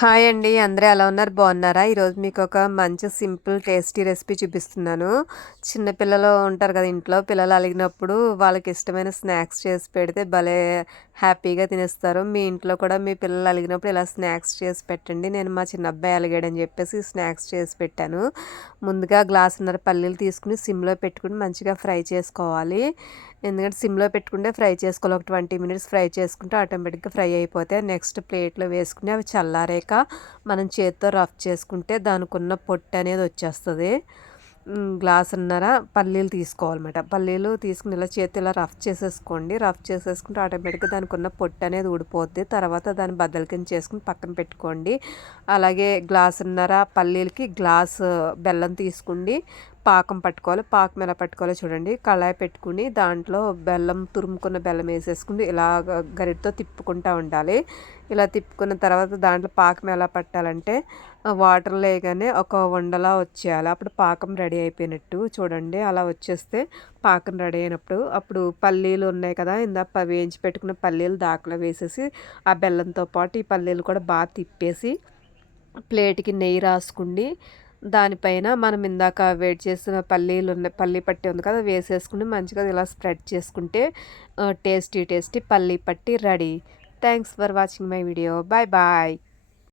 Hi అండి అందరూ ఎలా ఉన్నారు? బాగున్నారా? ఈరోజు మీకు ఒక మంచి సింపుల్ టేస్టీ రెసిపీ చూపిస్తున్నాను. చిన్నపిల్లలు ఉంటారు కదా ఇంట్లో పిల్లలు అలిగినప్పుడు వాళ్ళకి ఇష్టమైన స్నాక్స్ చేసి పెడితే భలే హ్యాపీగా తినేస్తారు. మీ ఇంట్లో కూడా మీ పిల్లలు అలిగినప్పుడు ఇలా స్నాక్స్ చేసి పెట్టండి. నేను మా చిన్న అబ్బాయి అలిగాడని చెప్పేసి స్నాక్స్ చేసి పెట్టాను. ముందుగా గ్లాసున్నర పల్లీలు తీసుకుని సిమ్లో పెట్టుకుని మంచిగా ఫ్రై చేసుకోవాలి. ఎందుకంటే సిమ్లో పెట్టుకుంటే ఫ్రై చేసుకోవాలి. ఒక ట్వంటీ మినిట్స్ ఫ్రై చేసుకుంటే ఆటోమేటిక్గా ఫ్రై అయిపోతాయి. నెక్స్ట్ ప్లేట్లో వేసుకుని అవి చల్లారాక మనం చేతితో రఫ్ చేసుకుంటే దానికి ఉన్న పొట్టు అనేది వచ్చేస్తుంది. గ్లాసున్నర పల్లీలు తీసుకోవాలన్నమాట. పల్లీలు తీసుకుని ఇలా చేతి ఇలా రఫ్ చేసేసుకోండి. రఫ్ చేసేసుకుంటే ఆటోమేటిక్గా దానికి ఉన్న పొట్టు అనేది ఊడిపోద్ది. తర్వాత దాన్ని బద్దల కింద చేసుకుని పక్కన పెట్టుకోండి. అలాగే గ్లాసున్నర పల్లీలకి గ్లాస్ బెల్లం తీసుకోండి పాకం పట్టుకోవాలి పాకం ఎలా పట్టుకోవాలో చూడండి. కళాయి పెట్టుకుని దాంట్లో బెల్లం తురుముకున్న బెల్లం వేసేసుకుని ఇలా గరిటతో తిప్పుకుంటూ ఉండాలి. ఇలా తిప్పుకున్న తర్వాత దాంట్లో పాకం ఎలా పట్టాలంటే వాటర్ లేగానే ఒక వండలా వచ్చేయాలి. అప్పుడు పాకం రెడీ అయిపోయినట్టు చూడండి. అలా వచ్చేస్తే పాకం రెడీ అయినప్పుడు అప్పుడు పల్లీలు ఉన్నాయి కదా ఇందా వేయించి పెట్టుకున్న పల్లీలు దాకలో వేసేసి ఆ బెల్లంతో పాటు ఈ పల్లీలు కూడా బాగా తిప్పేసి ప్లేట్కి నెయ్యి రాసుకుండి దానిపైన మనం ఇందాక వేడి చేసిన పల్లీలు ఉన్నాయి పల్లీ పట్టి ఉంది కదా వేసేసుకుని మంచిగా ఇలా స్ప్రెడ్ చేసుకుంటే టేస్టీ టేస్టీ పల్లీ పట్టి ready. Thanks for watching my video bye bye